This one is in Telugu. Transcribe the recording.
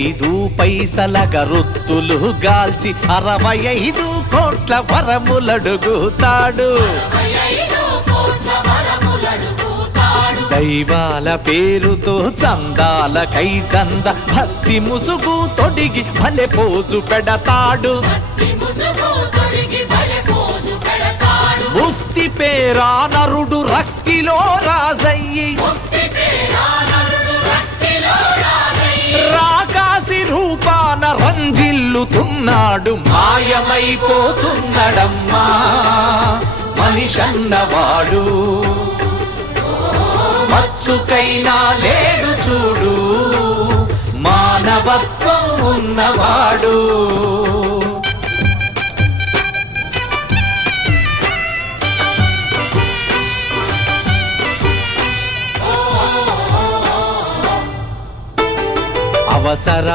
5 పైసల గరుత్తులు గాల్చి 65 కోట్ల వరములడుగుతాడు. దైవాల పేరుతో చందాల కైదంద భక్తి ముసుగు తొడిగి భలే పోజు పెడతాడు. ముక్తి పేరా నరుడు రక్తిలో రాజయ్యి రాకాసి రూపాన రంజిల్లుతున్నాడు. మాయమైపోతున్నాడమ్మా మనిషన్నవాడు. మచ్చుకైనా లేడు చూడు మానవత్వం ఉన్నవాడు. అవసర